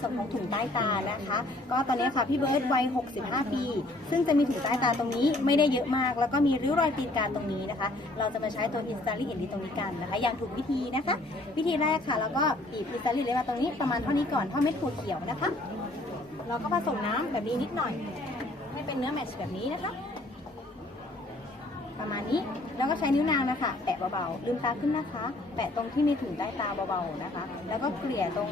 ส่วนของถุงใต้ตานะคะ ก็ตอนนี้ค่ะพี่เบิร์ตวัย 65 ปี ซึ่งจะมีถุงใต้ตาตรงนี้ไม่ได้เยอะมาก แล้วก็มีริ้วรอยตีนกาตรงนี้นะคะ เราจะมาใช้ตัวอินสตาลิเอลีตรงนี้กันนะคะ อย่างถูกวิธีนะคะ วิธีแรกค่ะ แล้วก็บีบอินสตาลิเลีมาตรงนี้ประมาณเท่านี้ก่อนเท่าเม็ดถั่วเขียวนะคะ เราก็ผสมน้ำแบบนี้นิดหน่อย ให้เป็นเนื้อแมชแบบนี้นะคะ ประมาณนี้ แล้วก็ใช้นิ้วนางนะคะแปะเบาๆลืมตาขึ้นนะคะแปะตรงที่มีถุงใต้ตาเบาๆนะคะ แล้วก็เกลี่ยตรง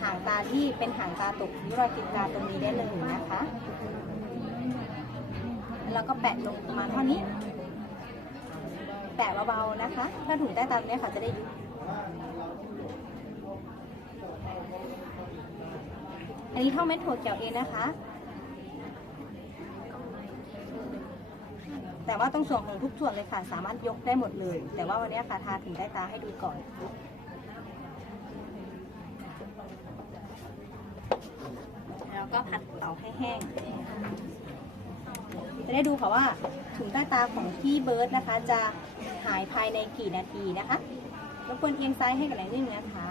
หางตาที่เป็นหางตาตกริ้วรอยติดตาตรงนี้ได้เลยนะคะ แล้วก็แปะลงประมาณเท่านี้แปะเบาๆนะคะ ถ้าถุงใต้ตาตรงนี้ค่ะจะได้ยุบอันนี้เท่าเม็ดถั่วเขียวเองนะคะ แต่ว่าตรงส่วนของทุกส่วนเลยค่ะ สามารถยกได้หมดเลย แต่ว่าวันนี้ค่ะทาถึงใต้ตาให้ดูก่อนแล้วก็ผัดเตาให้แห้ง จะได้ดูค่ะว่าถุงใต้ตาของพี่เบิร์ดนะคะ จะหายภายในกี่นาทีนะคะรบกวนเอียงซ้ายให้กับแรงนิดนึงนะคะ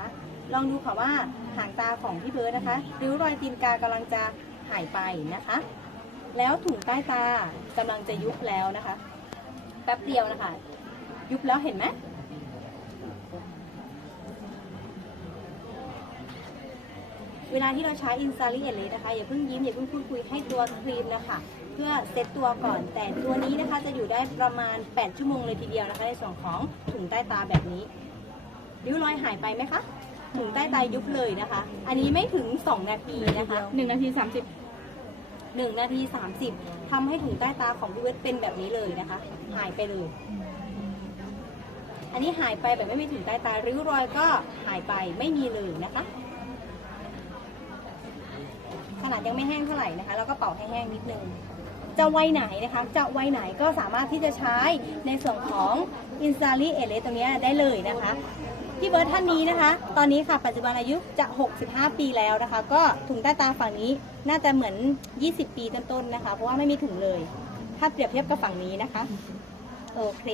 ลองดูค่ะว่าหางตาของพี่เบิร์ดนะคะริ้วรอยตีนกากำลังจะหายไปนะคะ แล้วถุงใต้ตากำลังจะยุบแล้วนะคะ แป๊บเดียวนะคะ ยุบแล้วเห็นไหมเวลาที่เราใช้อินซาลิเอเลยนะคะอย่าเพิ่งยิ้มอย่าเพิ่งพูดคุยให้ตัวครีมนะคะเพื่อเซตตัวก่อนแต่ตัวนี้นะคะจะอยู่ได้ประมาณ 8 ชั่วโมงเลยทีเดียวนะคะในส่วนของถุงใต้ตาแบบนี้ริ้วรอยหายไปไหมคะถุงใต้ตายุบเลยนะคะ อันนี้ไม่ถึง 2 นาทีนะคะหนึ่งนาทีสามสิบหนึ่งนาทีสามสิบทำให้ถุงใต้ตาของพี่เวทเป็นแบบนี้เลยนะคะ หายไปเลย อันนี้หายไปแบบไม่มีถุงใต้ตา ริ้วรอยก็หายไปไม่มีเลยนะคะ ขนาดยังไม่แห้งเท่าไหร่นะคะ แล้วก็เป่าให้แห้งนิดนึง จะวัยไหนนะคะ จะวัยไหนก็สามารถที่จะใช้ในส่วนของอินซาลิเอเลตรงนี้ได้เลยนะคะพี่เบิร์ดท่านนี้นะคะ ตอนนี้ค่ะปัจจุบันอายุจะ 65 ปีแล้วนะคะ ก็ถุงใต้ตาฝั่งนี้น่าจะเหมือน 20 ปีต้นๆนะคะ เพราะว่าไม่มีถุงเลย ถ้าเปรียบเทียบกับฝั่งนี้นะคะ โอเค